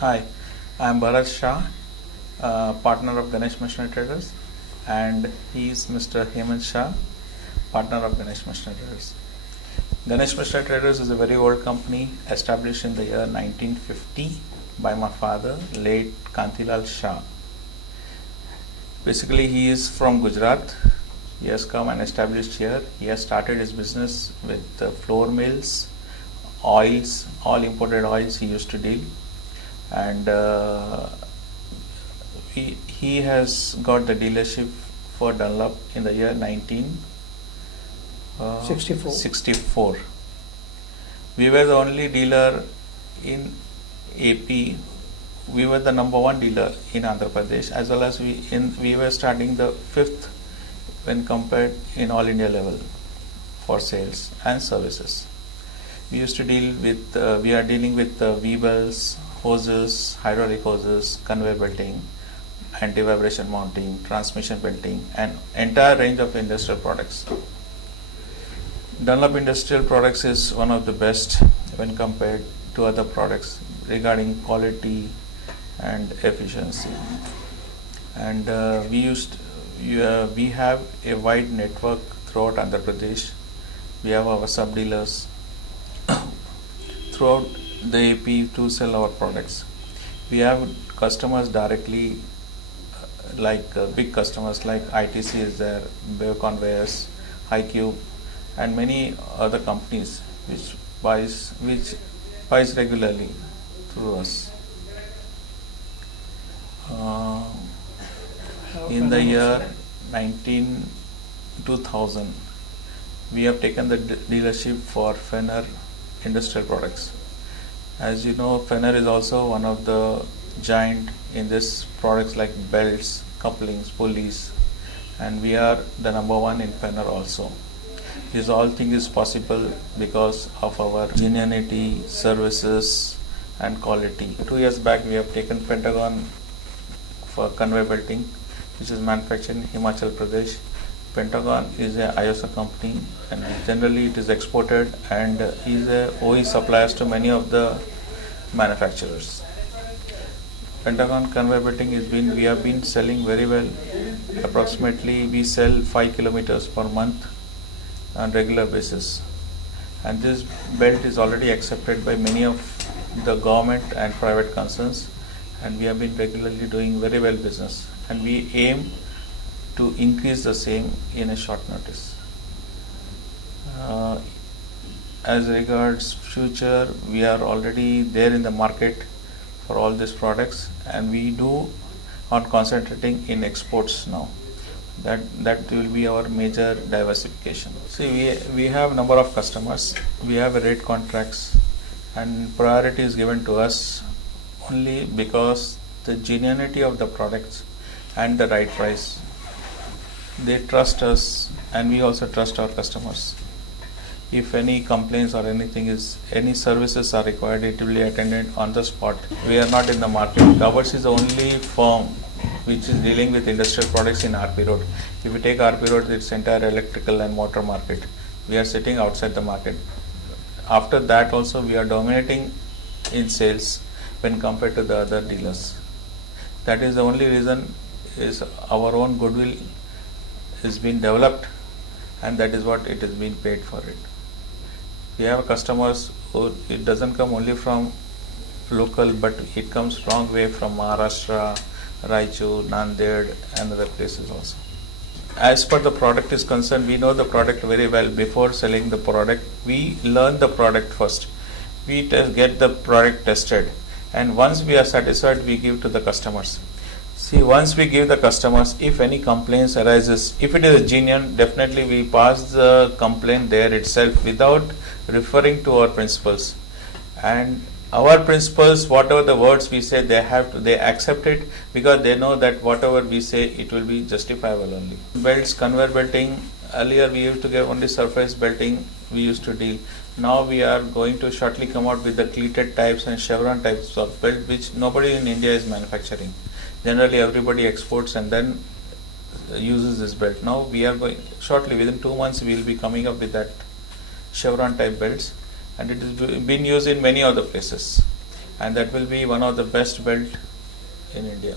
Hi, I am Bharat Shah, partner of Ganesh Machinery Traders, and he is Mr. Hemant Shah, partner of Ganesh Machinery Traders. Ganesh Machinery Traders is a very old company established in the year 1950 by my father, late Kantilal Shah. Basically, he is from Gujarat. He has come and established here. He has started his business with flour mills, oils, all imported oils he used to deal, and he has got the dealership for Dunlop in the year 1964. We were the only dealer in AP. We were the number one dealer in Andhra Pradesh, as well as we were starting the fifth when compared in all India level for sales and services. We used to deal with we are dealing with V-belts, hoses, hydraulic hoses, conveyor belting, anti-vibration mounting, transmission belting, and entire range of industrial products. Dunlop Industrial Products is one of the best when compared to other products regarding quality and efficiency. And we have a wide network throughout Andhra Pradesh. We have our sub dealers throughout the AP to sell our products. We have customers directly, like big customers like ITC is there, Bev Conveyors, iCube, and many other companies which buys regularly through us. In the year 2000, we have taken the dealership for Fenner Industrial Products. As you know, Fenner is also one of the giant in this products like belts, couplings, pulleys, and we are the number one in Fenner also. This all thing is possible because of our genuinity, services, and quality. 2 years back, we have taken Pentagon for conveyor belting, which is manufactured in Himachal Pradesh. Pentagon is a IOSA company, and generally it is exported and is a OE suppliers to many of the manufacturers. Pentagon conveyor belting we have been selling very well. Approximately we sell 5 kilometers per month on regular basis, and this belt is already accepted by many of the government and private concerns, and we have been regularly doing very well business, and we aim to increase the same in a short notice. As regards future, we are already there in the market for all these products, and we do on concentrating in exports now. That will be our major diversification. See, we have number of customers, we have rate contracts, and priority is given to us only because the genuinity of the products and the right price. They trust us, and we also trust our customers. If any complaints or any services are required, it will be attended on the spot. We are not in the market. Gowers is the only firm which is dealing with industrial products in RP Road. If you take RP Road, its entire electrical and motor market, we are sitting outside the market. After that also, we are dominating in sales when compared to the other dealers. That is the only reason is our own goodwill is being developed, and that is what it is being paid for it. We have customers who it doesn't come only from local, but it comes long way from Maharashtra, Raichur, Nanded, and other places also. As per the product is concerned, we know the product very well. Before selling the product, we learn the product first. We get the product tested, and once we are satisfied, we give to the customers. See, once we give the customers, if any complaints arises, if it is genuine, definitely we pass the complaint there itself without referring to our principals. And our principals, whatever the words we say, they accept it because they know that whatever we say, it will be justifiable only. Belts, conveyor belting, earlier we used to get only surface belting we used to deal. Now we are going to shortly come out with the cleated types and chevron types of belt, which nobody in India is manufacturing. Generally everybody exports and then uses this belt. Now we are going shortly, within 2 months we will be coming up with that chevron type belts, and it has been used in many other places. and that will be one of the best belt in India.